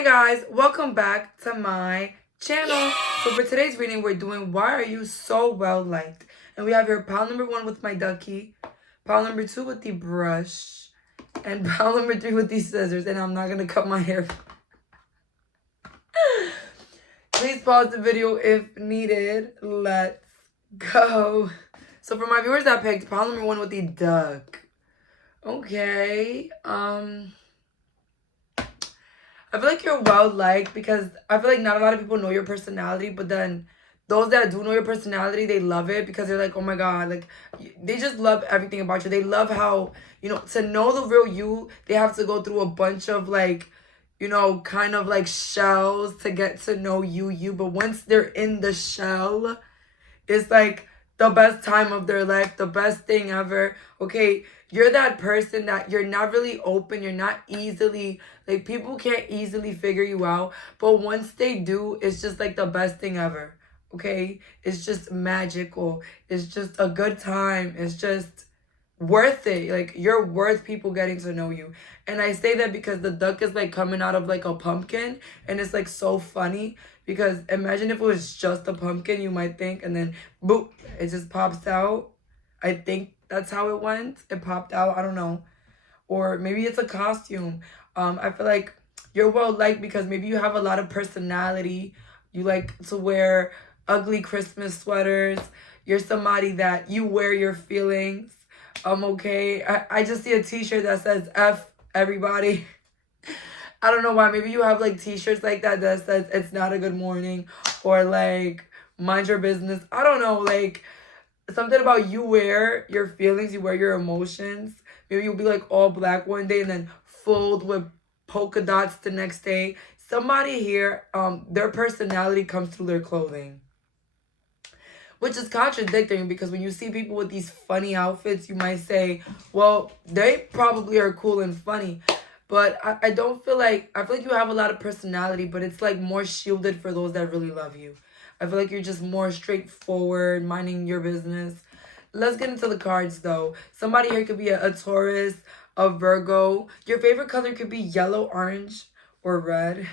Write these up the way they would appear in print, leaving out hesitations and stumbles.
Hey guys, welcome back to my channel. So for today's reading, we're doing Why Are You So Well Liked? And we have here pile number 1 with my ducky, pile number 2 with the brush, and pile number 3 with these scissors. And I'm not going to cut my hair. Please pause the video if needed. Let's go. So for my viewers that picked pile number 1 with the duck. Okay, I feel like you're well-liked because I feel like not a lot of people know your personality, but then those that do know your personality, they love it because they're like, oh my God, like, they just love everything about you. They love how, to know the real you, they have to go through a bunch of, like, kind of like shells to get to know you. But once they're in the shell, it's like the best time of their life, the best thing ever. Okay, you're that person that you're not really open. You're not easily, like, people can't easily figure you out. But once they do, it's just like the best thing ever. Okay, it's just magical. It's just a good time. It's just worth it. Like, you're worth people getting to know you. And I say that because the duck is like coming out of like a pumpkin, and it's like so funny because imagine if it was just a pumpkin, you might think, and then boop, it just pops out. I think that's how it went. It popped out. I don't know. Or maybe it's a costume. I feel like you're well liked because maybe you have a lot of personality. You like to wear ugly Christmas sweaters. You're somebody that you wear your feelings. Okay. I just see a t-shirt that says F everybody. I don't know why. Maybe you have like t-shirts like that that says it's not a good morning, or like mind your business. I don't know, like something about you wear your feelings, you wear your emotions. Maybe you'll be like all black one day and then fold with polka dots the next day. Somebody here, their personality comes through their clothing. Which is contradicting because when you see people with these funny outfits, you might say, well, they probably are cool and funny. But I don't feel like, I feel like you have a lot of personality, but it's like more shielded for those that really love you. I feel like you're just more straightforward, minding your business. Let's get into the cards though. Somebody here could be a Taurus, a Virgo. Your favorite color could be yellow, orange, or red.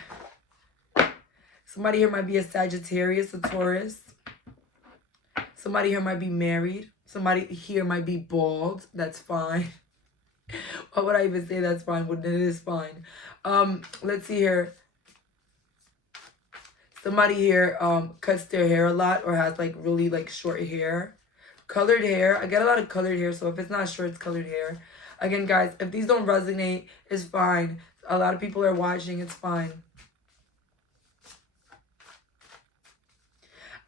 Somebody here might be a Sagittarius, a Taurus. Somebody here might be married. Somebody here might be bald. That's fine. Why would I even say that's fine when it is fine? Let's see here. Somebody here cuts their hair a lot or has like really like short hair. Colored hair. I get a lot of colored hair, so if it's not short, it's colored hair. Again, guys, if these don't resonate, it's fine. A lot of people are watching. It's fine.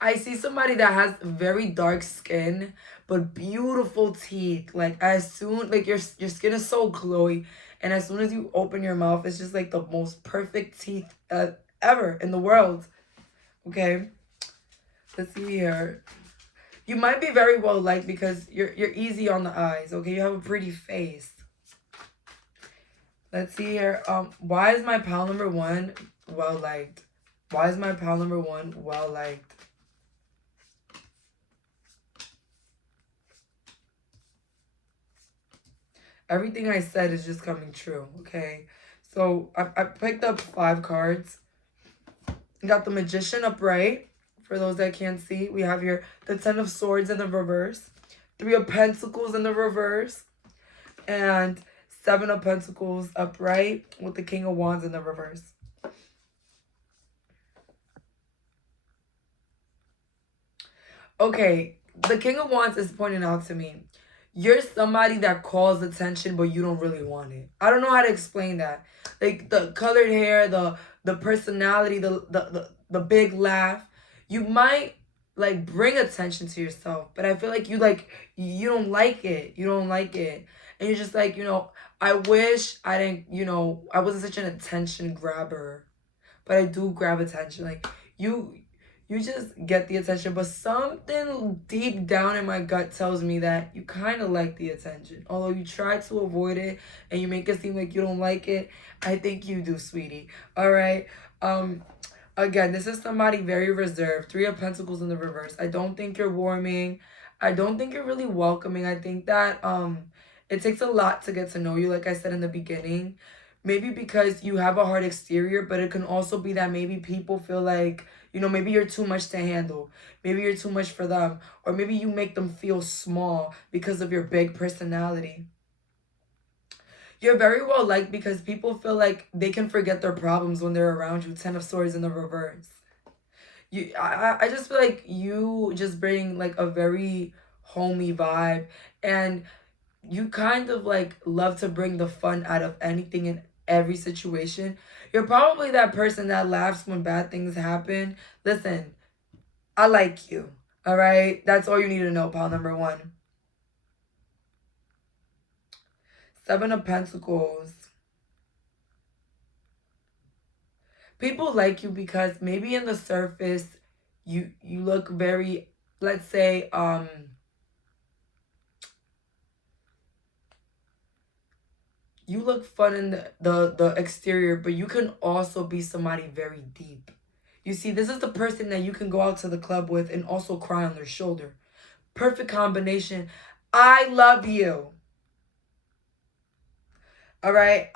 I see somebody that has very dark skin, but beautiful teeth. Like, as soon, like, your skin is so glowy, and as soon as you open your mouth, it's just, like, the most perfect teeth ever in the world. Okay? Let's see here. You might be very well liked because you're easy on the eyes, okay? You have a pretty face. Let's see here. Why is my pal number 1 well liked? Why is my pal number 1 well liked? Everything I said is just coming true, okay? So I picked up 5 cards. Got the Magician upright. For those that can't see, we have here the 10 of Swords in the reverse, 3 of Pentacles in the reverse, and 7 of Pentacles upright with the King of Wands in the reverse. Okay, the King of Wands is pointing out to me, you're somebody that calls attention, but you don't really want it. I don't know how to explain that. Like, the colored hair, the personality, the big laugh. You might, like, bring attention to yourself, but I feel like you don't like it. You don't like it. And you're just like, I wish I didn't, I wasn't such an attention grabber. But I do grab attention. Like, you just get the attention, but something deep down in my gut tells me that you kind of like the attention. Although you try to avoid it and you make it seem like you don't like it, I think you do, sweetie. All right. Again, this is somebody very reserved. 3 of Pentacles in the reverse. I don't think you're warming. I don't think you're really welcoming. I think that it takes a lot to get to know you, like I said in the beginning. maybe because you have a hard exterior, but it can also be that maybe people feel like, you know, maybe you're too much to handle. Maybe you're too much for them. Or maybe you make them feel small because of your big personality. You're very well liked because people feel like they can forget their problems when they're around you. Ten of Swords in the reverse. I just feel like you just bring like a very homey vibe, and you kind of like love to bring the fun out of anything in every situation. You're probably that person that laughs when bad things happen. Listen, I like you. All right? That's all you need to know, pal number one. Seven of Pentacles. People like you because maybe in the surface you look very, let's say, you look fun in the exterior, but you can also be somebody very deep. You see, this is the person that you can go out to the club with and also cry on their shoulder. Perfect combination. I love you. All right.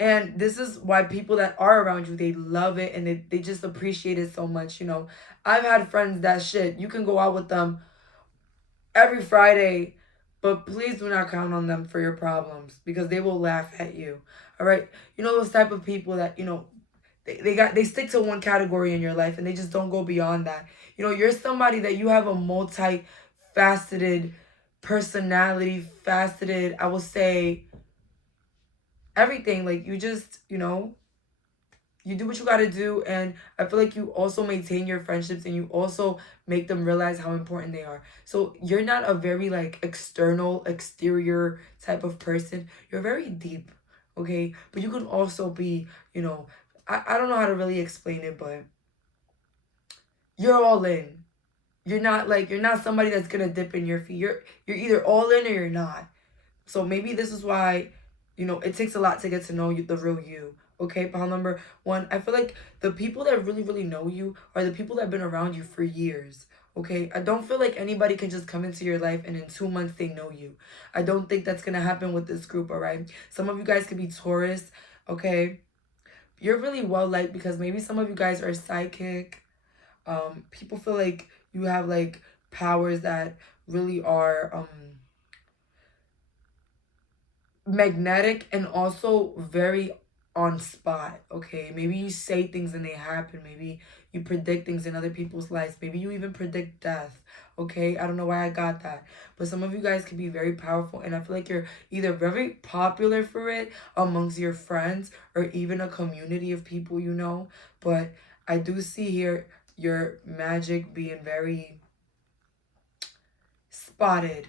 And this is why people that are around you, they love it, and they just appreciate it so much. You know, I've had friends that shit, you can go out with them every Friday, but please do not count on them for your problems because they will laugh at you. All right. You know, those type of people that, you know, they stick to one category in your life and they just don't go beyond that. You know, you're somebody that you have a multi-faceted personality, faceted, I will say, everything. Like, you just, you know, you do what you got to do, and I feel like you also maintain your friendships and you also make them realize how important they are. So you're not a very like external, exterior type of person. You're very deep, okay? But you can also be, you know, I don't know how to really explain it, but you're all in. You're not somebody that's gonna dip in your feet. You're either all in or you're not. So maybe this is why, you know, it takes a lot to get to know you, the real you. Okay, pile number one. I feel like the people that really, really know you are the people that have been around you for years. Okay, I don't feel like anybody can just come into your life and in 2 months they know you. I don't think that's gonna happen with this group. All right, some of you guys could be Taurus. Okay, you're really well liked because maybe some of you guys are psychic. People feel like you have like powers that really are magnetic and also very on spot. Okay, maybe you say things and they happen. Maybe you predict things in other people's lives. Maybe you even predict death. Okay, I don't know why I got that, but some of you guys can be very powerful, and I feel like you're either very popular for it amongst your friends or even a community of people, you know. But I do see here your magic being very spotted.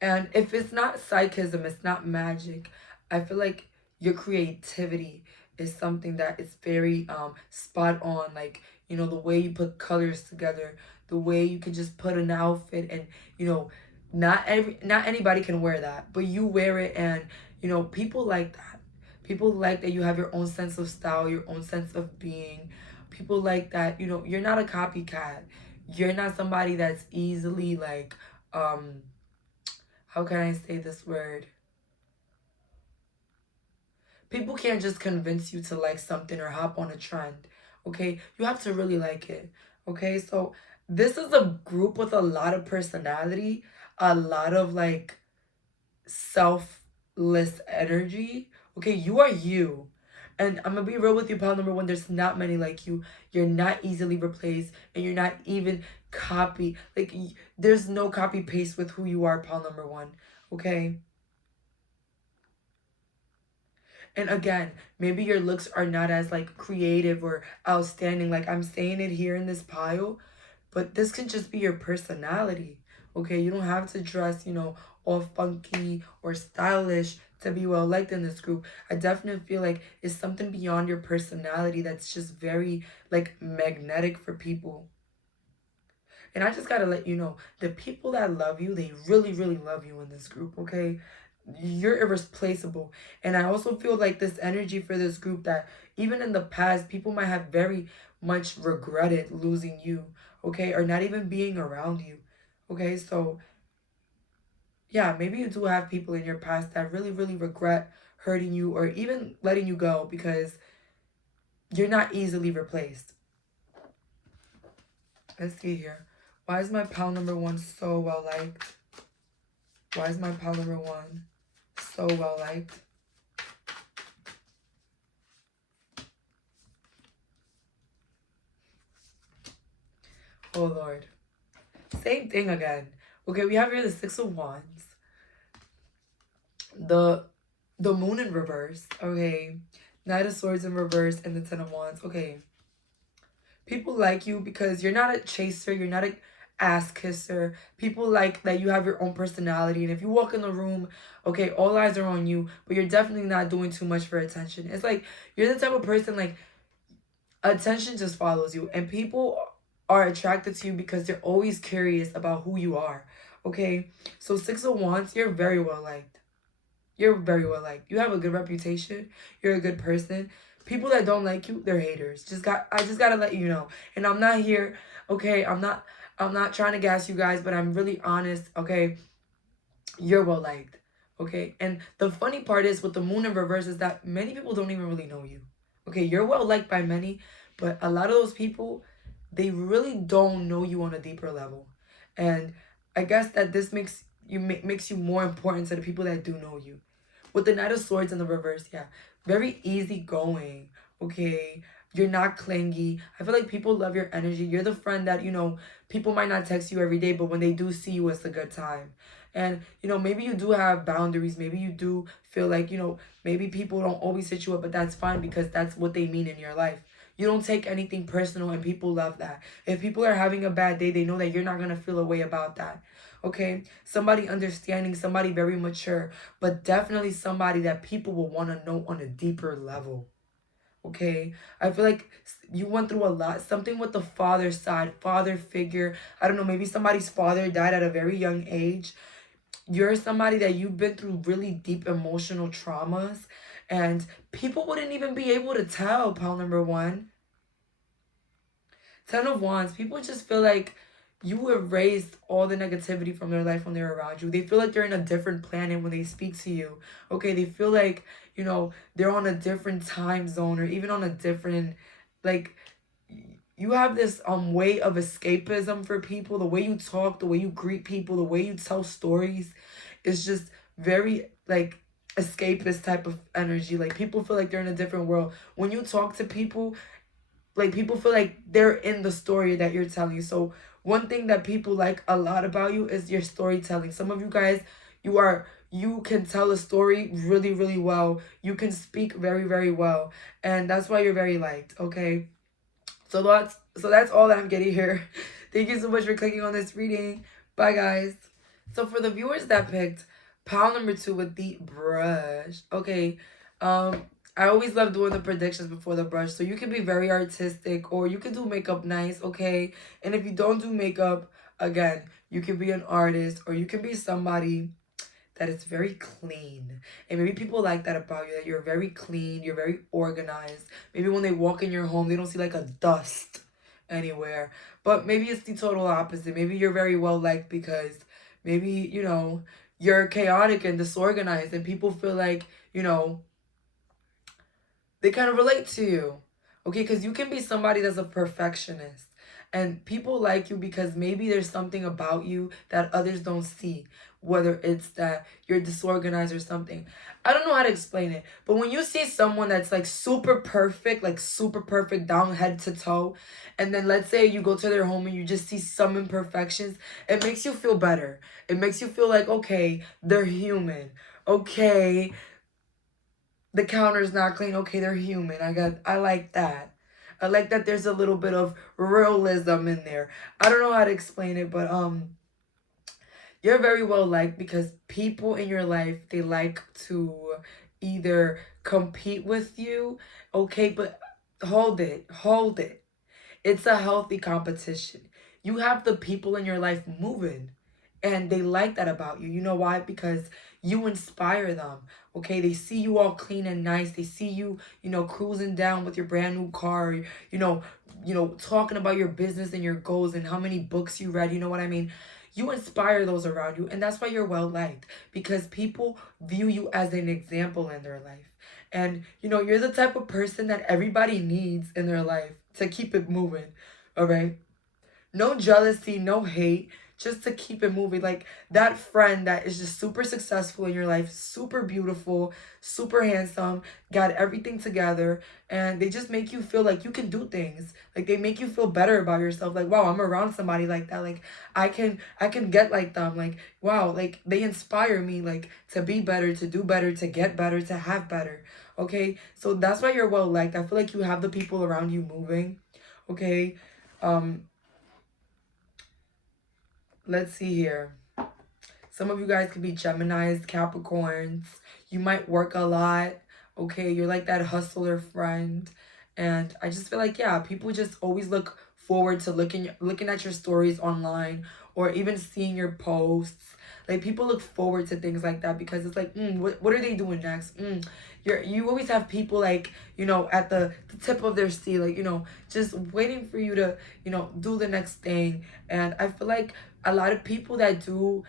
And if it's not psychism, it's not magic. I feel like your creativity is something that is very spot on. Like, you know, the way you put colors together, the way you can just put an outfit, and you know, not anybody can wear that, but you wear it, and you know, people like that. People like that you have your own sense of style, your own sense of being. People like that, you know, you're not a copycat. You're not somebody that's easily like how can I say this word? People can't just convince you to like something or hop on a trend. Okay? You have to really like it. Okay? So this is a group with a lot of personality, a lot of like selfless energy. Okay? You are you. And I'm gonna be real with you, pal number one. There's not many like you. You're not easily replaced, and you're not even copy. Like, there's no copy paste with who you are, pal number one. Okay? And again, maybe your looks are not as like creative or outstanding. Like I'm saying it here in this pile, but this can just be your personality. Okay, you don't have to dress, you know, all funky or stylish to be well liked in this group. I definitely feel like it's something beyond your personality that's just very like magnetic for people. And I just gotta let you know, the people that love you, they really, really love you in this group, okay? You're irreplaceable. And I also feel like this energy for this group that even in the past, people might have very much regretted losing you, okay? Or not even being around you, okay? So yeah, maybe you do have people in your past that really, really regret hurting you or even letting you go because you're not easily replaced. Let's see here. Why is my pile number 1 so well liked? Why is my pile number 1 so well liked? Oh, Lord. Same thing again. Okay, we have here the 6 of Wands. The Moon in reverse. Okay. Knight of Swords in reverse and the 10 of Wands. Okay. People like you because you're not a chaser. You're not a ass kisser. People like that you have your own personality. And if you walk in the room, okay, all eyes are on you. But you're definitely not doing too much for attention. It's like you're the type of person like attention just follows you. And people are attracted to you because they're always curious about who you are. Okay? So 6 of Wands, you're very well liked. You're very well liked. You have a good reputation. You're a good person. People that don't like you, they're haters. I just gotta let you know. And I'm not here, okay? I'm not trying to gas you guys, but I'm really honest, okay? You're well liked, okay? And the funny part is with the Moon in reverse is that many people don't even really know you. Okay, you're well liked by many, but a lot of those people, they really don't know you on a deeper level. And I guess that this makes you more important to the people that do know you. With the Knight of Swords in the reverse, yeah, very easygoing, okay? You're not clingy. I feel like people love your energy. You're the friend that, people might not text you every day, but when they do see you, it's a good time. And, maybe you do have boundaries. Maybe you do feel like, maybe people don't always hit you up, but that's fine because that's what they mean in your life. You don't take anything personal, and people love that. If people are having a bad day, they know that you're not going to feel a way about that. Okay? Somebody understanding, somebody very mature, but definitely somebody that people will want to know on a deeper level. Okay? I feel like you went through a lot. Something with the father side, father figure. I don't know, maybe somebody's father died at a very young age. You're somebody that you've been through really deep emotional traumas, and people wouldn't even be able to tell, pile number 1. 10 of Wands, people just feel like you erased all the negativity from their life when they're around you. They feel like they're in a different planet when they speak to you. Okay, they feel like, they're on a different time zone or even on a different, like, you have this way of escapism for people. The way you talk, the way you greet people, the way you tell stories is just very, like, escapist type of energy. Like, people feel like they're in a different world. When you talk to people, like, people feel like they're in the story that you're telling. So one thing that people like a lot about you is your storytelling. Some of you guys, you can tell a story really, really well. You can speak very, very well. And that's why you're very liked, okay? So that's all that I'm getting here. Thank you so much for clicking on this reading. Bye, guys. So for the viewers that picked pile number 2 with the brush, okay, I always love doing the predictions before the brush. So you can be very artistic or you can do makeup nice, okay? And if you don't do makeup, again, you can be an artist or you can be somebody that is very clean. And maybe people like that about you, that you're very clean, you're very organized. Maybe when they walk in your home, they don't see like a dust anywhere. But maybe it's the total opposite. Maybe you're very well liked because maybe, you're chaotic and disorganized and people feel like, they kind of relate to you. Okay, because you can be somebody that's a perfectionist. And people like you because maybe there's something about you that others don't see. Whether it's that you're disorganized or something. I don't know how to explain it. But when you see someone that's like super perfect down head to toe. And then let's say you go to their home and you just see some imperfections. It makes you feel better. It makes you feel like, okay, they're human. Okay, the counter's not clean. Okay, they're human. I like that. I like that there's a little bit of realism in there. I don't know how to explain it, but you're very well liked because people in your life, they like to either compete with you, okay, but hold it. It's a healthy competition. You have the people in your life moving. And they like that about you. You know why? Because you inspire them. Okay, they see you all clean and nice. They see you, cruising down with your brand new car. Talking about your business and your goals and how many books you read. You know what I mean? you inspire those around you, and that's why you're well liked, because people view you as an example in their life. And you know, you're the type of person that everybody needs in their life to keep it moving. All right? No jealousy, no hate, just to keep it moving. Like that friend that is just super successful in your life, super beautiful, super handsome, got everything together, and they just make you feel like you can do things. Like they make you feel better about yourself. Like, wow, I'm around somebody like that. Like I can get like them. Like, wow, like they inspire me like to be better, to do better, to get better, to have better. Okay? So that's why you're well liked. I feel like you have the people around you moving. Okay? Um let's see here. Some of you guys could be Geminis, Capricorns. You might work a lot. Okay, you're like that hustler friend. And I just feel like, yeah, people just always look forward to looking at your stories online, or even seeing your posts. Like people look forward to things like that, because it's like, what are they doing next? You always have people like, you know, at the tip of their seat, like, you know, just waiting for you to, you know, do the next thing. And I feel like a lot of people that do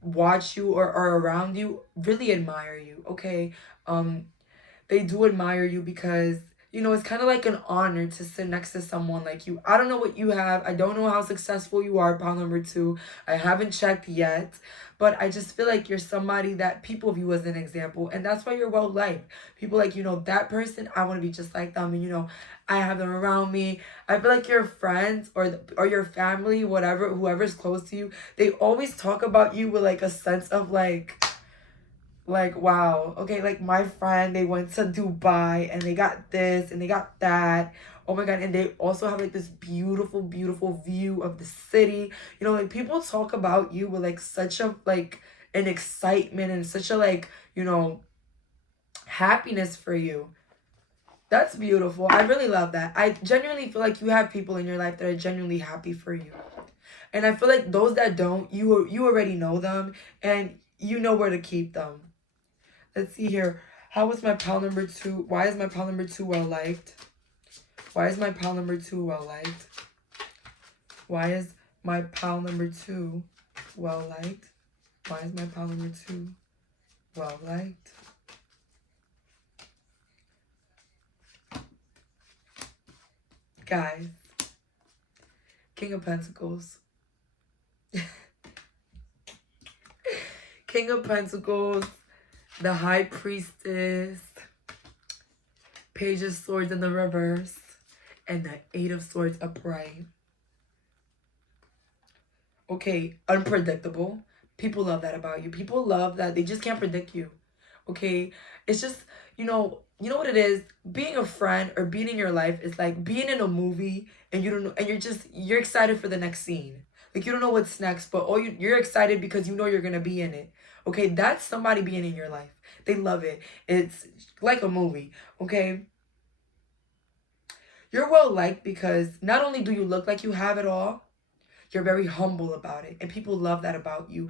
watch you or are around you really admire you. Okay? They do admire you because, you know, it's kind of like an honor to sit next to someone like you. I don't know what you have. I don't know how successful you are, pile number two. I haven't checked yet. But I just feel like you're somebody that people view as an example. And that's why you're well liked. People like, you know, that person, I want to be just like them. And, you know, I have them around me. I feel like your friends or your family, whatever, whoever's close to you, they always talk about you with like a sense of like, wow, okay, like my friend, they went to Dubai and they got this and they got that. Oh my god, and they also have like this beautiful, beautiful view of the city. You know, like people talk about you with like such a like an excitement and such a like, you know, happiness for you. That's beautiful. I really love that. I genuinely feel like you have people in your life that are genuinely happy for you. And I feel like those that don't, you already know them, and you know where to keep them. Let's see here. How is my pal number two? Why is my pal number two well liked? Why is my pal number two well liked? Why is my pal number two well liked? Why is my pal number two well liked? Guys, King of Pentacles. King of Pentacles, the High Priestess, Page of Swords in the reverse, and the Eight of Swords upright. Okay, unpredictable. People love that about you. People love that they just can't predict you. Okay, it's just, you know what it is. Being a friend or being in your life is like being in a movie, and you don't know, and you're excited for the next scene. Like you don't know what's next, but you're excited because you know you're gonna be in it. Okay, that's somebody being in your life. They love it. It's like a movie. Okay, you're well liked because not only do you look like you have it all, you're very humble about it, and people love that about you.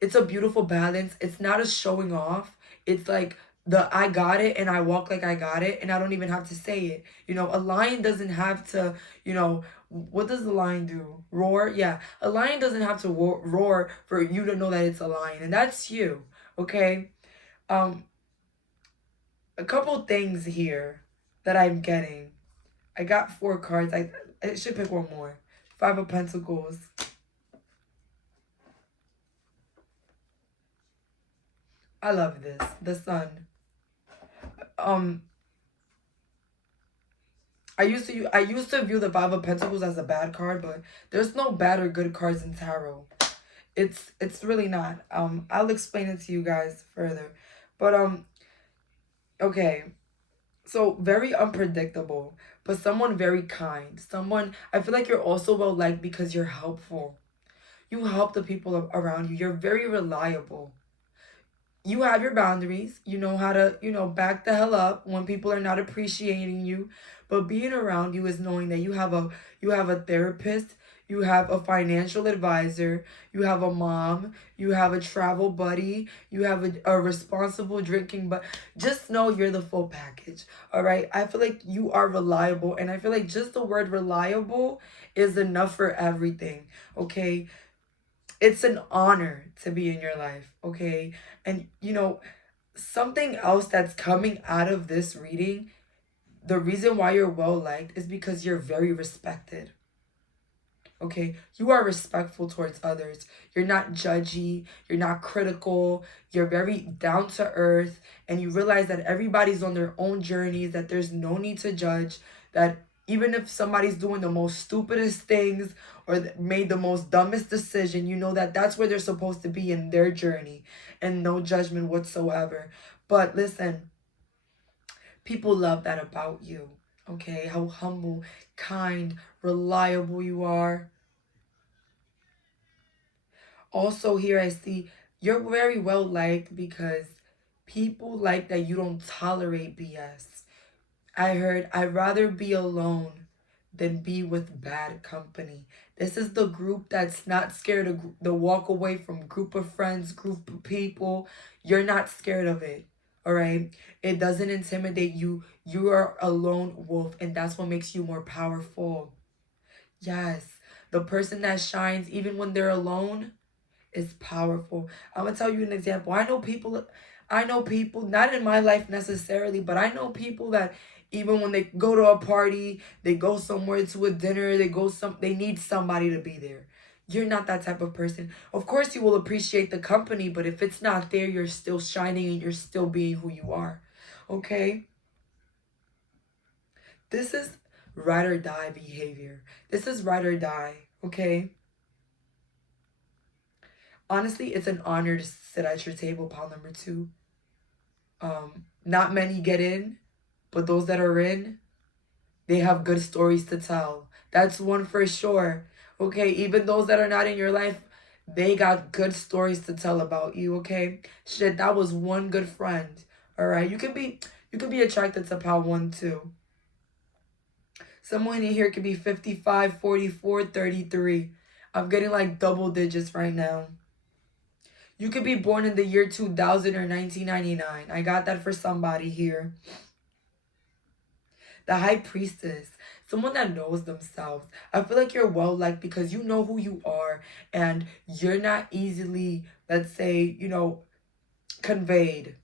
It's a beautiful balance. It's not a showing off. It's like the I got it and I walk like I got it, and I don't even have to say it. You know, a lion doesn't have to, what does the lion do? Roar? Yeah. A lion doesn't have to roar for you to know that it's a lion, and that's you. Okay? Um a couple things here that I'm getting. I got four cards. I should pick one more. Five of Pentacles. I love this. The Sun. I used to view the Five of Pentacles as a bad card, but there's no bad or good cards in tarot. It's really not. I'll explain it to you guys further. But okay. So very unpredictable, but someone very kind. Someone, I feel like you're also well liked because you're helpful. You help the people around you. You're very reliable. You have your boundaries. You know how to, back the hell up when people are not appreciating you. But being around you is knowing that you have a therapist, you have a financial advisor, you have a mom, you have a travel buddy, you have a responsible drinking, but just know you're the full package. All right. I feel like you are reliable, and I feel like just the word reliable is enough for everything. Okay. It's an honor to be in your life. Okay. And something else that's coming out of this reading, the reason why you're well liked is because you're very respected. Okay, you are respectful towards others. You're not judgy, you're not critical, you're very down to earth, and you realize that everybody's on their own journeys, that there's no need to judge, that even if somebody's doing the most stupidest things or made the most dumbest decision, you know that that's where they're supposed to be in their journey, and no judgment whatsoever. But listen, people love that about you. Okay, how humble, kind, reliable you are. Also, here I see you're very well liked because people like that you don't tolerate BS. I heard I'd rather be alone than be with bad company. This is the group that's not scared to walk away from group of friends, group of people. You're not scared of it. All right. It doesn't intimidate you. You are a lone wolf, and that's what makes you more powerful. Yes. The person that shines even when they're alone is powerful. I'm gonna tell you an example. I know people, not in my life necessarily, but I know people that even when they go to a party, they go somewhere to a dinner, they need somebody to be there. You're not that type of person. Of course you will appreciate the company, but if it's not there, you're still shining and you're still being who you are. Okay? This is ride or die behavior. This is ride or die. Okay? Honestly, it's an honor to sit at your table, pile number 2. Not many get in, but those that are in, they have good stories to tell. That's one for sure. Okay, even those that are not in your life, they got good stories to tell about you. Okay, shit, that was one good friend. All right, you could be attracted to pile 1 too. Someone in here could be 55, 44, 33. I'm getting like double digits right now. You could be born in the year 2000 or 1999. I got that for somebody here. The High Priestess, someone that knows themselves. I feel like you're well liked because you know who you are and you're not easily, let's say, conveyed,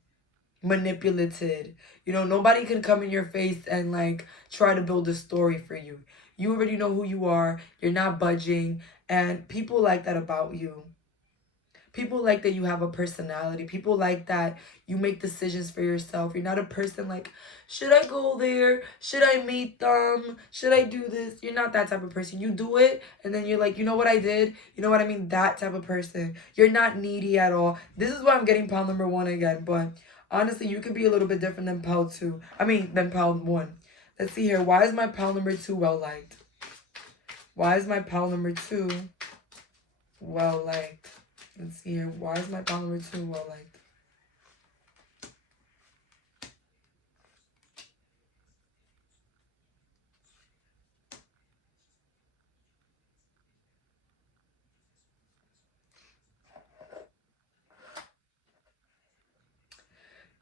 manipulated. Nobody can come in your face and like try to build a story for you. You already know who you are. You're not budging, and people like that about you. People like that you have a personality. People like that you make decisions for yourself. You're not a person like, should I go there? Should I meet them? Should I do this? You're not that type of person. You do it and then you're like, you know what I did? You know what I mean? That type of person. You're not needy at all. This is why I'm getting pile number 1 again. But honestly, you could be a little bit different than pile 2. Than pile 1. Let's see here. Why is my pile number 2 well liked? Why is my pile number 2 well liked? Let's see here. Why is my pile number 2 well liked?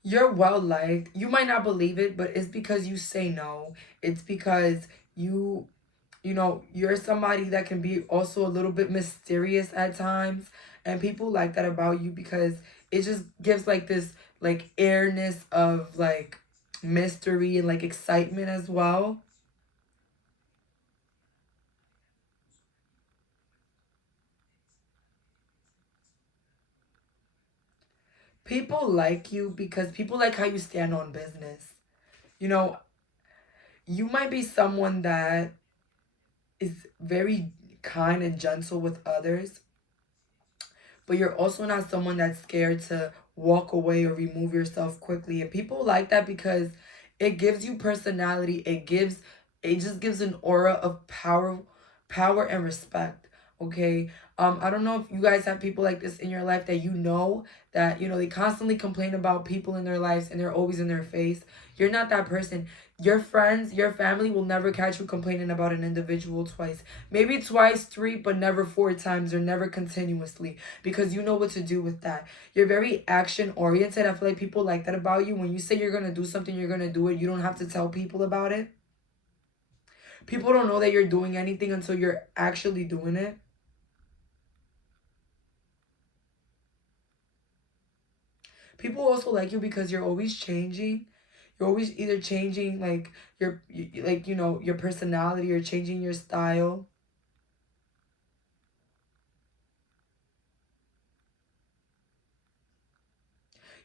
You're well liked. You might not believe it, but it's because you say no. It's because you're somebody that can be also a little bit mysterious at times. And people like that about you because it just gives like this like airness of like mystery and like excitement as well. People like you because people like how you stand on business. You know, you might be someone that is very kind and gentle with others, but you're also not someone that's scared to walk away or remove yourself quickly. And people like that because it gives you personality. It just gives an aura of power and respect. Okay. I don't know if you guys have people like this in your life that that they constantly complain about people in their lives and they're always in their face. You're not that person. Your friends, your family will never catch you complaining about an individual twice. Maybe twice, three, but never four times or never continuously, because you know what to do with that. You're very action oriented. I feel like people like that about you. When you say you're going to do something, you're going to do it. You don't have to tell people about it. People don't know that you're doing anything until you're actually doing it. People also like you because you're always changing. You're always either changing like your personality, or changing your style.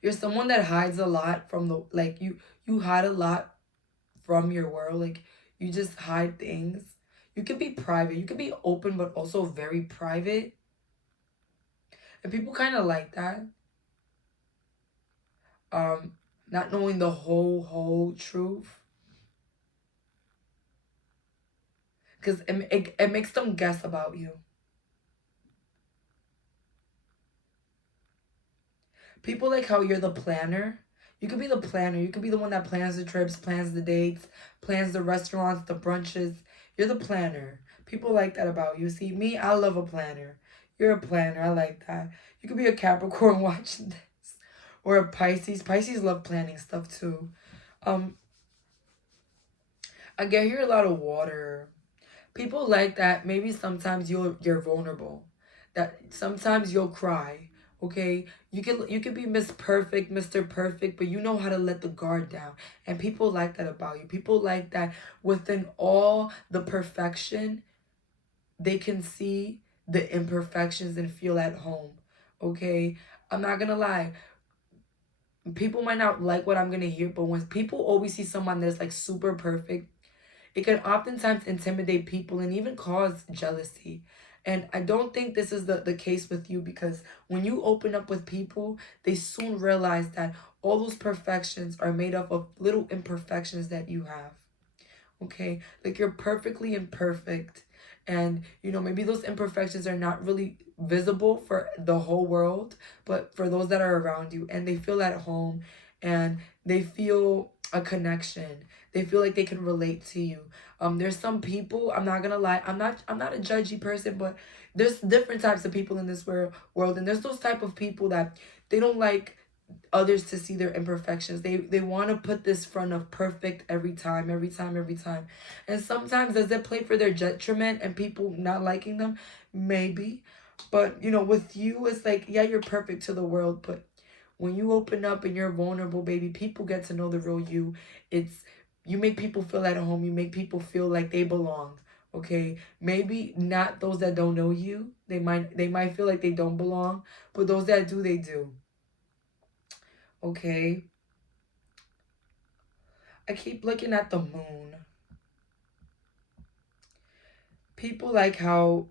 You're someone that hides a lot from the like you hide a lot from your world. Like you just hide things. You can be private. You can be open but also very private. And people kind of like that. Um Not knowing the whole truth, cuz it makes them guess about you. People like how you're the planner. You could be the planner. You could be the one that plans the trips, plans the dates, plans the restaurants, the brunches. You're the planner. People like that about you. See, me, I love a planner. You're a planner. I like that. You could be a Capricorn watching this. Or a Pisces. Pisces love planning stuff too. Um, I get here a lot of water. People like that. Maybe sometimes you're vulnerable. That sometimes you'll cry. Okay, you can be Miss Perfect, Mr. Perfect, but you know how to let the guard down, and people like that about you. People like that within all the perfection, they can see the imperfections and feel at home. Okay, I'm not gonna lie. People might not like what I'm gonna hear, but when people always see someone that's like super perfect, it can oftentimes intimidate people and even cause jealousy. And I don't think this is the case with you, because when you open up with people, they soon realize that all those perfections are made up of little imperfections that you have. Okay? Like you're perfectly imperfect. And, maybe those imperfections are not really visible for the whole world, but for those that are around you. And they feel at home and they feel a connection. They feel like they can relate to you. There's some people, I'm not gonna lie, I'm not a judgy person, but there's different types of people in this world, and there's those type of people that they don't like others to see their imperfections. They want to put this front of perfect every time, every time, every time. And sometimes does it play for their detriment and people not liking them? Maybe. But with you, it's like, yeah, you're perfect to the world, but when you open up and you're vulnerable, baby, people get to know the real you. It's You make people feel at home. You make people feel like they belong. Okay? Maybe not those that don't know you. They might feel like they don't belong, but those that do, they do. Okay? I keep looking at the moon. People like how,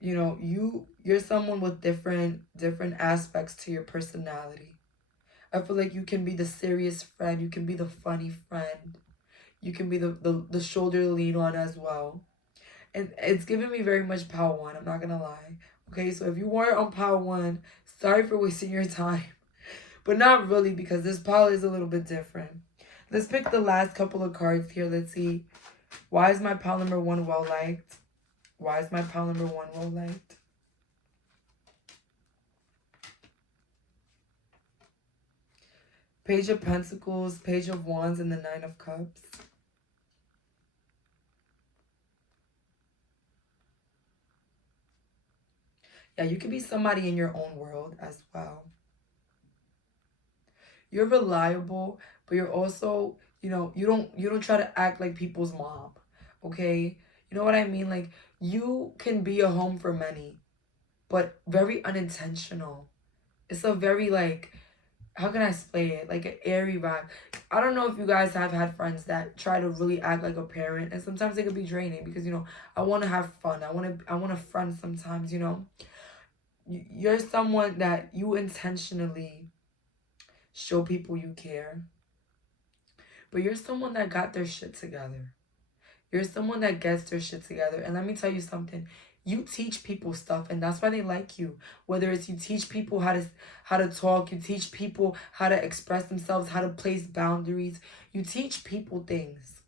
you're someone with different aspects to your personality. I feel like you can be the serious friend, you can be the funny friend, you can be the shoulder to lean on as well. And it's giving me very much Power One, I'm not gonna lie. Okay, so if you weren't on Power One, sorry for wasting your time. But not really, because this pile is a little bit different. Let's pick the last couple of cards here. Let's see. Why is my pile number one well liked? Why is my pile number one well liked? Page of Pentacles, Page of Wands, and the Nine of Cups. Yeah, you could be somebody in your own world as well. You're reliable, but you're also, you don't try to act like people's mom. Okay? You know what I mean? Like, you can be a home for many, but very unintentional. It's a very, like, how can I explain it? Like an airy vibe. I don't know if you guys have had friends that try to really act like a parent, and sometimes it could be draining because I want to have fun. I want to friend sometimes. You're someone that you intentionally show people you care, but you're someone that got their shit together. You're someone that gets their shit together, and let me tell you something. You teach people stuff, and that's why they like you. Whether it's you teach people how to talk, you teach people how to express themselves, how to place boundaries. You teach people things,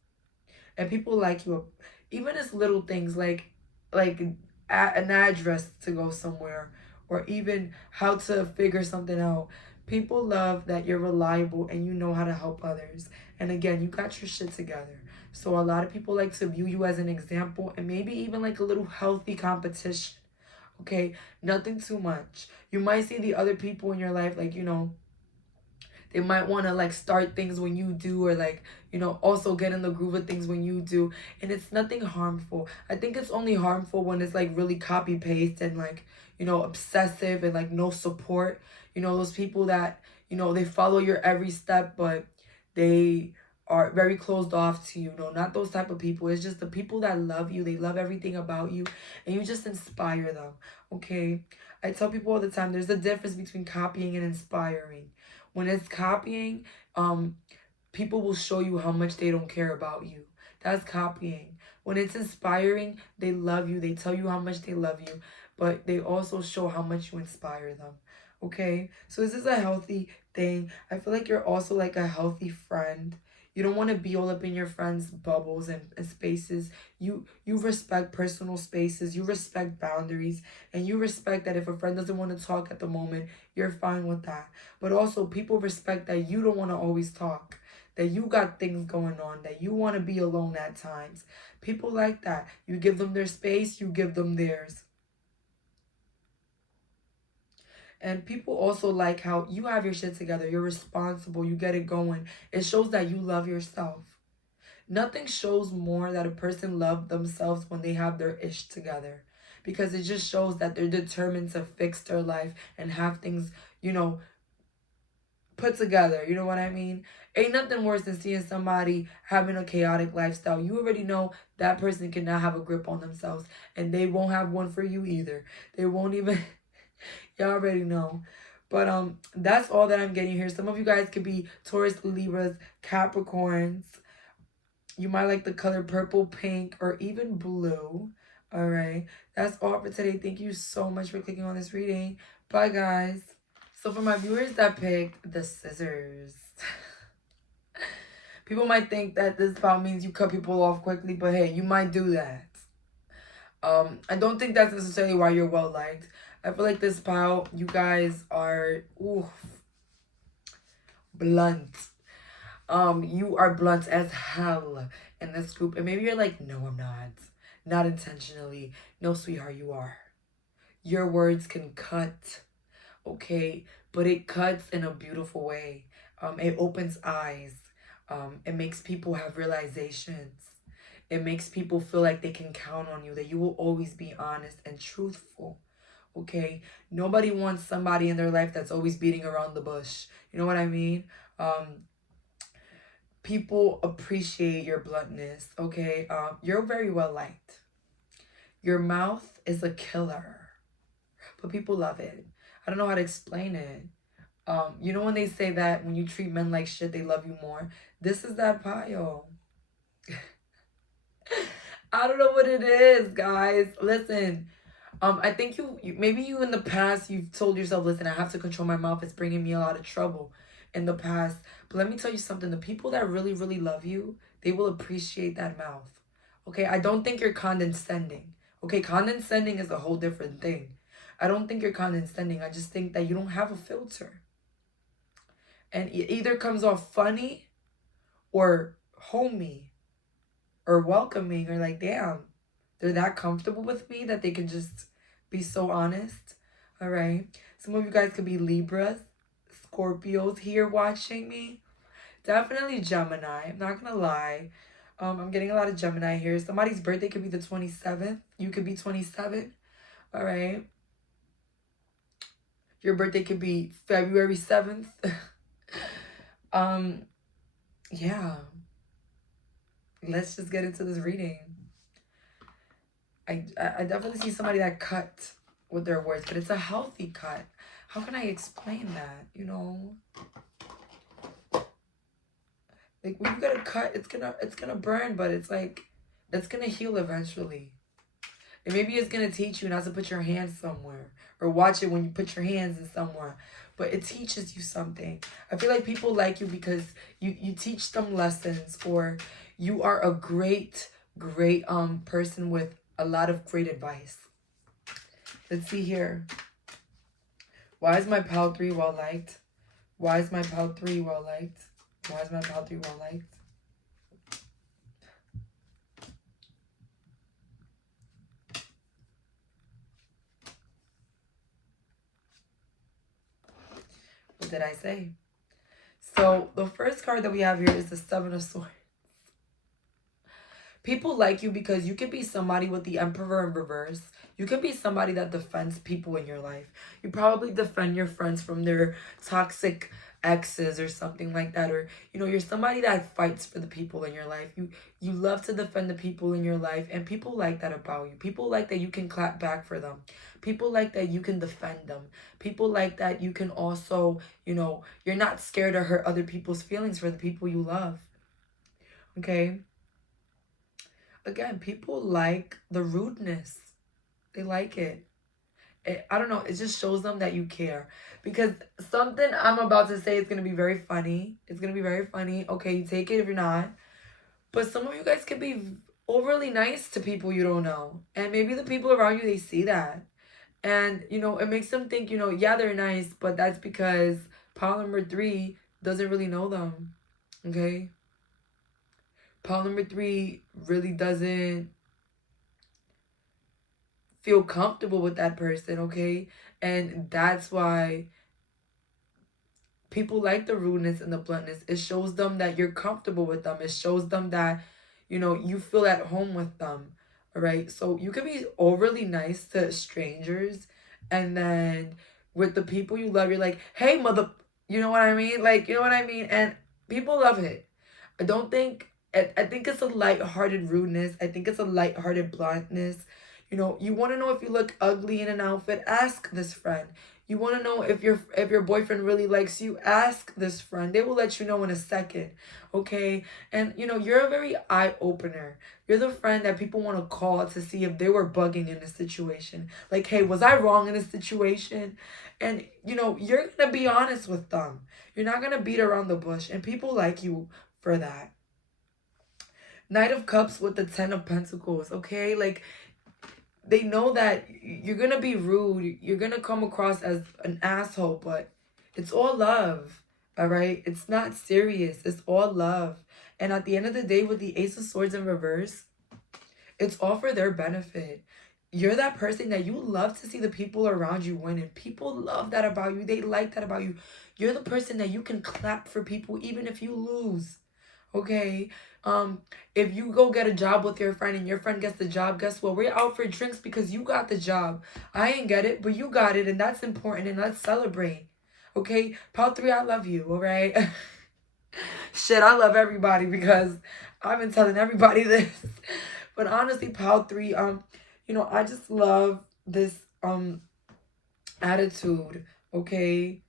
and people like you. Even as little things like an address to go somewhere, or even how to figure something out. People love that you're reliable and you know how to help others. And again, you got your shit together. So a lot of people like to view you as an example, and maybe even like a little healthy competition. Okay, nothing too much. You might see the other people in your life, like, they might want to like start things when you do, or like, also get in the groove of things when you do. And it's nothing harmful. I think it's only harmful when it's like really copy paste and like, obsessive and like no support. Those people that, they follow your every step, but they are very closed off to you. No, not those type of people. It's just the people that love you. They love everything about you, and you just inspire them. Okay, I tell people all the time, there's a difference between copying and inspiring. When it's copying, people will show you how much they don't care about you. That's copying. When it's inspiring, they love you. They tell you how much they love you, but they also show how much you inspire them. Okay? So this is a healthy thing. I feel like you're also like a healthy friend. You don't want to be all up in your friends' bubbles and spaces. You respect personal spaces. You respect boundaries. And you respect that if a friend doesn't want to talk at the moment, you're fine with that. But also, people respect that you don't want to always talk, that you got things going on, that you want to be alone at times. People like that. You give them their space, you give them theirs. And people also like how you have your shit together. You're responsible. You get it going. It shows that you love yourself. Nothing shows more that a person loves themselves when they have their ish together. Because it just shows that they're determined to fix their life and have things, put together. You know what I mean? Ain't nothing worse than seeing somebody having a chaotic lifestyle. You already know that person cannot have a grip on themselves. And they won't have one for you either. They won't even... Y'all already know. But that's all that I'm getting here. Some of you guys could be Taurus, Libras, Capricorns. You might like the color purple, pink, or even blue. All right. That's all for today. Thank you so much for clicking on this reading. Bye, guys. So for my viewers that picked the scissors, people might think that this spell means you cut people off quickly, but hey, you might do that. I don't think that's necessarily why you're well liked. I feel like this pile, you guys are blunt. You are blunt as hell in this group. And maybe you're like, no, I'm not. Not intentionally. No, sweetheart, you are. Your words can cut, okay? But it cuts in a beautiful way. It opens eyes. It makes people have realizations. It makes people feel like they can count on you, that you will always be honest and truthful. Okay, nobody wants somebody in their life that's always beating around the bush. You know what I mean? People appreciate your bluntness. Okay, you're very well liked. Your mouth is a killer, but people love it. I don't know how to explain it. When they say that when you treat men like shit, they love you more. This is that pile. I don't know what it is, guys. Listen. I think maybe you in the past, you've told yourself, listen, I have to control my mouth. It's bringing me a lot of trouble in the past. But let me tell you something. The people that really, really love you, they will appreciate that mouth. Okay, I don't think you're condescending. Okay, condescending is a whole different thing. I don't think you're condescending. I just think that you don't have a filter. And it either comes off funny or homey or welcoming or like, damn, they're that comfortable with me that they can just be so honest. All right. Some of you guys could be Libras, Scorpios here watching me. Definitely Gemini. I'm not going to lie. I'm getting a lot of Gemini here. Somebody's birthday could be the 27th. You could be 27. All right. Your birthday could be February 7th. Yeah. Let's just get into this reading. I definitely see somebody that cut with their words, but it's a healthy cut. How can I explain that? Like when you get a cut, it's gonna burn, but it's like it's gonna heal eventually. And maybe it's going to teach you not to put your hands somewhere, or watch it when you put your hands in somewhere. But it teaches you something. I feel like people like you because you teach them lessons, or you are a great person with a lot of great advice. Let's see here. Why is my pile 3 well liked? Why is my pile 3 well liked? Why is my pile 3 well liked? What did I say? So the first card that we have here is the 7 of Swords. People like you because you can be somebody with the Emperor in reverse. You can be somebody that defends people in your life. You probably defend your friends from their toxic exes or something like that. Or, you know, you're somebody that fights for the people in your life. You love to defend the people in your life. And people like that about you. People like that you can clap back for them. People like that you can defend them. People like that you can also, you know, you're not scared to hurt other people's feelings for the people you love. Okay? Again, people like the rudeness. They like it. I don't know. It just shows them that you care. Because something I'm about to say is going to be very funny. It's going to be very funny. Okay, you take it if you're not. But some of you guys can be overly nice to people you don't know. And maybe the people around you, they see that. And, you know, it makes them think, you know, yeah, they're nice. But that's because pile number 3 doesn't really know them. Okay? Pile number 3 really doesn't feel comfortable with that person, okay? And that's why people like the rudeness and the bluntness. It shows them that you're comfortable with them. It shows them that, you know, you feel at home with them, all right? So you can be overly nice to strangers, and then with the people you love, you're like, hey, mother, you know what I mean? Like, you know what I mean? And people love it. I think it's a light-hearted rudeness. I think it's a light-hearted bluntness. You know, you want to know if you look ugly in an outfit, ask this friend. You want to know if your boyfriend really likes you, ask this friend. They will let you know in a second, okay? And, you know, you're a very eye-opener. You're the friend that people want to call to see if they were bugging in a situation. Like, hey, was I wrong in this situation? And, you know, you're going to be honest with them. You're not going to beat around the bush. And people like you for that. Knight of Cups with the 10 of Pentacles, okay? Like, they know that you're going to be rude. You're going to come across as an asshole, but it's all love, all right? It's not serious. It's all love. And at the end of the day, with the Ace of Swords in reverse, it's all for their benefit. You're that person that you love to see the people around you win, and people love that about you. They like that about you. You're the person that you can clap for people even if you lose, okay? If you go get a job with your friend and your friend gets the job, guess what? We're out for drinks because you got the job. I ain't get it, but you got it, and that's important, and let's celebrate. Okay? Pile 3, I love you, all right? Shit, I love everybody because I've been telling everybody this. But honestly, pile 3, you know, I just love this attitude, okay?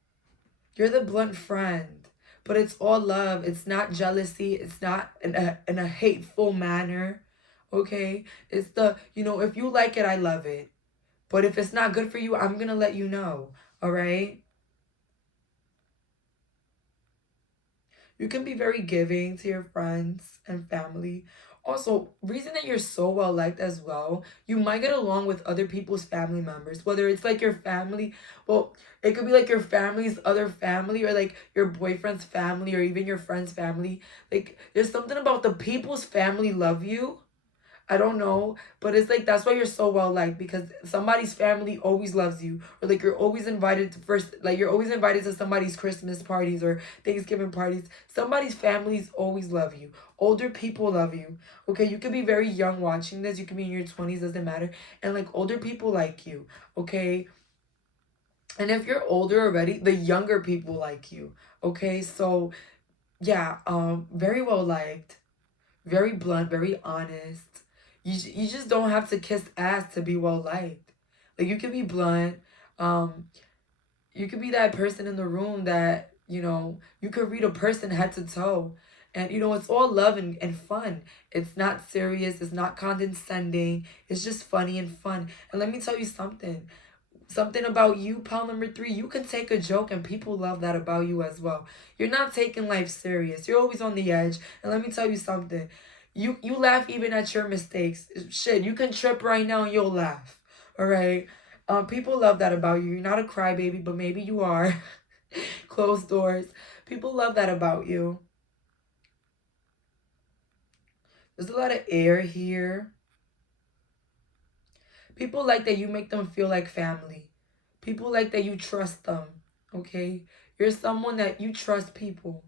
You're the blunt friend. But it's all love. It's not jealousy. It's not in a hateful manner. Okay? It's the, you know, if you like it, I love it. But if it's not good for you, I'm going to let you know. All right? You can be very giving to your friends and family. Also, reason that you're so well liked as well, you might get along with other people's family members. Whether it's like your family, well, it could be like your family's other family, or like your boyfriend's family, or even your friend's family. Like, there's something about the people's family love you. I don't know, but it's like that's why you're so well liked, because somebody's family always loves you, or like you're always invited to you're always invited to somebody's Christmas parties or Thanksgiving parties. Somebody's families always love you. Older people love you. Okay, you could be very young watching this. You could be in your 20s, doesn't matter. And like older people like you. Okay, and if you're older already, the younger people like you. Okay, so yeah, very well liked, very blunt, very honest. You just don't have to kiss ass to be well liked. Like, you can be blunt. You could be that person in the room that, you know, you could read a person head to toe. And, it's all love and fun. It's not serious. It's not condescending. It's just funny and fun. And let me tell you something. Something about you, pal number 3, you can take a joke and people love that about you as well. You're not taking life serious. You're always on the edge. And let me tell you something. You laugh even at your mistakes. Shit, you can trip right now and you'll laugh. All right? People love that about you. You're not a crybaby, but maybe you are. Closed doors. People love that about you. There's a lot of air here. People like that you make them feel like family. People like that you trust them. Okay? You're someone that you trust people.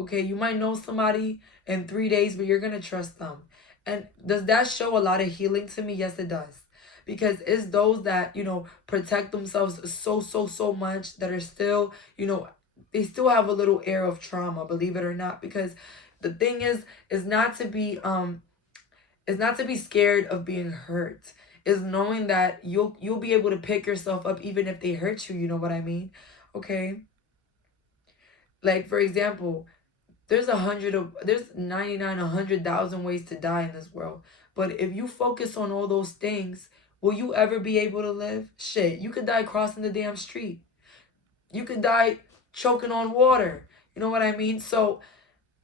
Okay? You might know somebody in 3 days, but you're going to trust them. And does that show a lot of healing to me? Yes, it does. Because it's those that, protect themselves so much that are still, they still have a little air of trauma, believe it or not. Because the thing is not to be scared of being hurt. Is knowing that you'll be able to pick yourself up even if they hurt you, you know what I mean? Okay? Like, for example, there's 99, 100,000 ways to die in this world. But if you focus on all those things, will you ever be able to live? Shit, you could die crossing the damn street. You could die choking on water. You know what I mean? So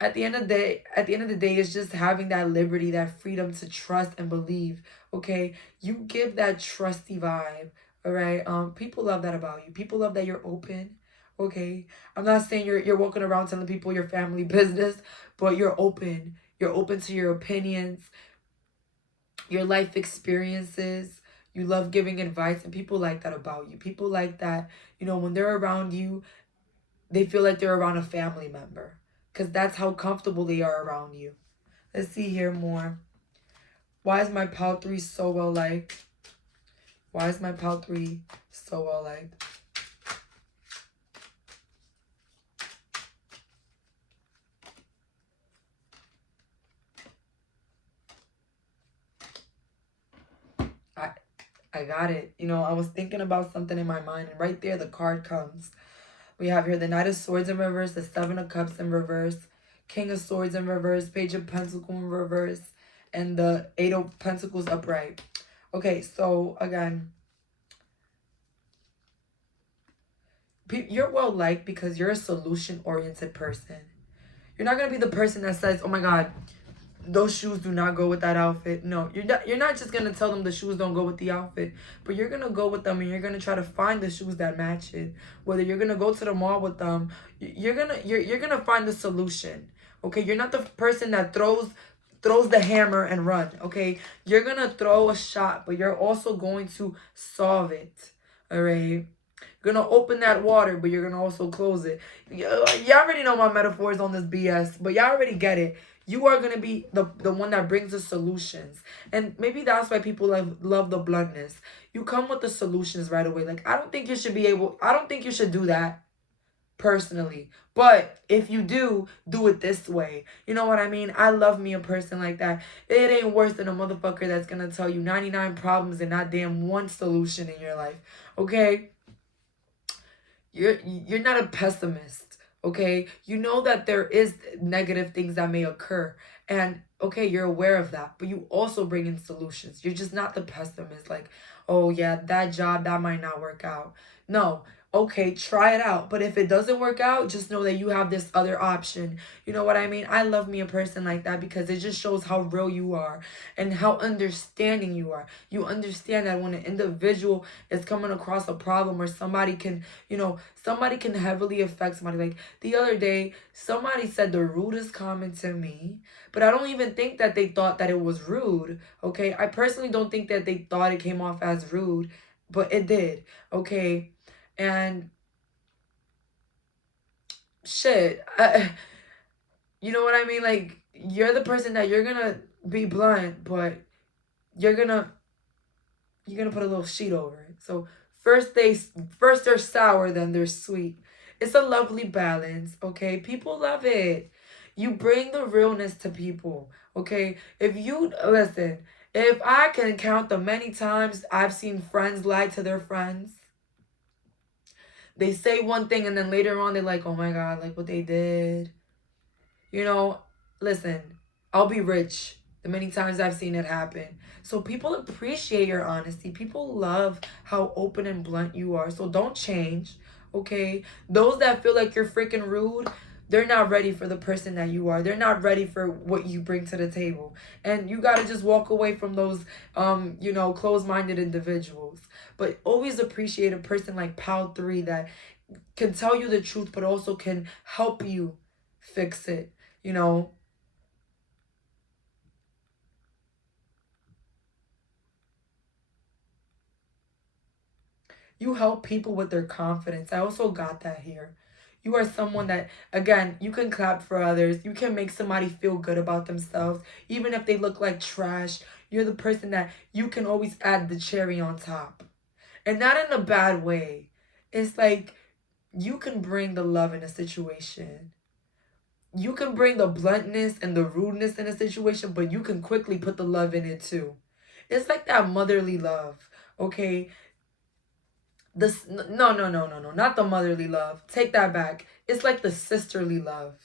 at the end of the day, it's just having that liberty, that freedom to trust and believe. Okay? You give that trusty vibe. All right? People love that about you. People love that you're open. Okay? I'm not saying you're walking around telling people your family business, but you're open. You're open to your opinions, your life experiences. You love giving advice, and people like that about you. People like that, when they're around you, they feel like they're around a family member. Because that's how comfortable they are around you. Let's see here more. Why is my pal 3 so well liked? Why is my pal 3 so well liked? I got it. I was thinking about something in my mind, and right there the card comes. We have here the Knight of Swords in reverse, the Seven of Cups in reverse, King of Swords in reverse, Page of Pentacles in reverse, and the Eight of Pentacles upright. Okay, so again, you're well liked because you're a solution-oriented person. You're not going to be the person that says, oh my God, those shoes do not go with that outfit. No, you're not just going to tell them the shoes don't go with the outfit, but you're going to go with them and you're going to try to find the shoes that match it. Whether you're going to go to the mall with them, you're going to find the solution. Okay? You're not the person that throws the hammer and run. Okay? You're going to throw a shot, but you're also going to solve it. All right? You're going to open that water, but you're going to also close it. Y'all already know my metaphors on this BS, but y'all already get it. You are going to be the one that brings the solutions. And maybe that's why people love the bluntness. You come with the solutions right away. Like, I don't think you should do that personally. But if you do it this way. You know what I mean? I love me a person like that. It ain't worse than a motherfucker that's going to tell you 99 problems and not damn one solution in your life. Okay? You're not a pessimist, okay? You know that there is negative things that may occur. And, okay, you're aware of that. But you also bring in solutions. You're just not the pessimist. Like, oh, yeah, that job, that might not work out. No. Okay, try it out. But if it doesn't work out, just know that you have this other option. You know what I mean? I love me a person like that because it just shows how real you are and how understanding you are. You understand that when an individual is coming across a problem or somebody can heavily affect somebody. Like the other day, somebody said the rudest comment to me, but I don't even think that they thought that it was rude. Okay, I personally don't think that they thought it came off as rude, but it did. Okay. And shit, you know what I mean? Like, you're the person that you're gonna be blunt, but you're gonna put a little sheet over it. So first they're sour, then they're sweet. It's a lovely balance, okay? People love it. You bring the realness to people, okay? If I can count the many times I've seen friends lie to their friends. They say one thing and then later on they're like, oh my God, like what they did. listen, I'll be rich. The many times I've seen it happen. So people appreciate your honesty. People love how open and blunt you are. So don't change, okay? Those that feel like you're freaking rude, they're not ready for the person that you are. They're not ready for what you bring to the table. And you got to just walk away from those closed-minded individuals. But always appreciate a person like Pal 3 that can tell you the truth but also can help you fix it, you know. You help people with their confidence. I also got that here. You are someone that, again, you can clap for others. You can make somebody feel good about themselves, even if they look like trash. You're the person that you can always add the cherry on top. And not in a bad way. It's like you can bring the love in a situation. You can bring the bluntness and the rudeness in a situation, but you can quickly put the love in it too. It's like that motherly love, okay? This no, not the motherly love. Take that back. It's like the sisterly love.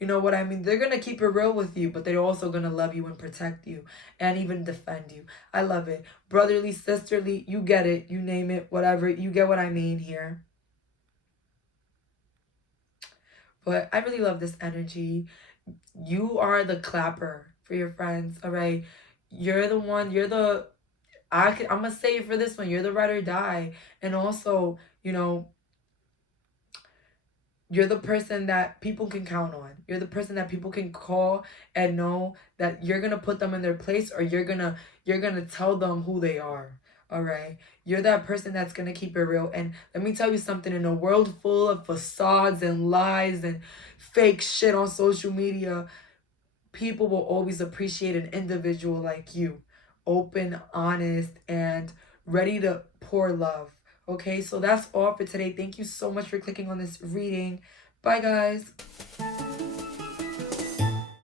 You know what I mean? They're gonna keep it real with you, but they're also gonna love you and protect you and even defend you. I love it. Brotherly, sisterly, you get it. You name it, whatever. You get what I mean here. But I really love this energy. You are the clapper for your friends, all right? You're the one, I'm gonna say it for this one. You're the ride or die. And also, you're the person that people can count on. You're the person that people can call and know that you're gonna put them in their place, or you're gonna tell them who they are. All right. You're that person that's gonna keep it real. And let me tell you something, in a world full of facades and lies and fake shit on social media, people will always appreciate an individual like you, open, honest, and ready to pour love. Okay, so that's all for today. Thank you so much for clicking on this reading. Bye, guys.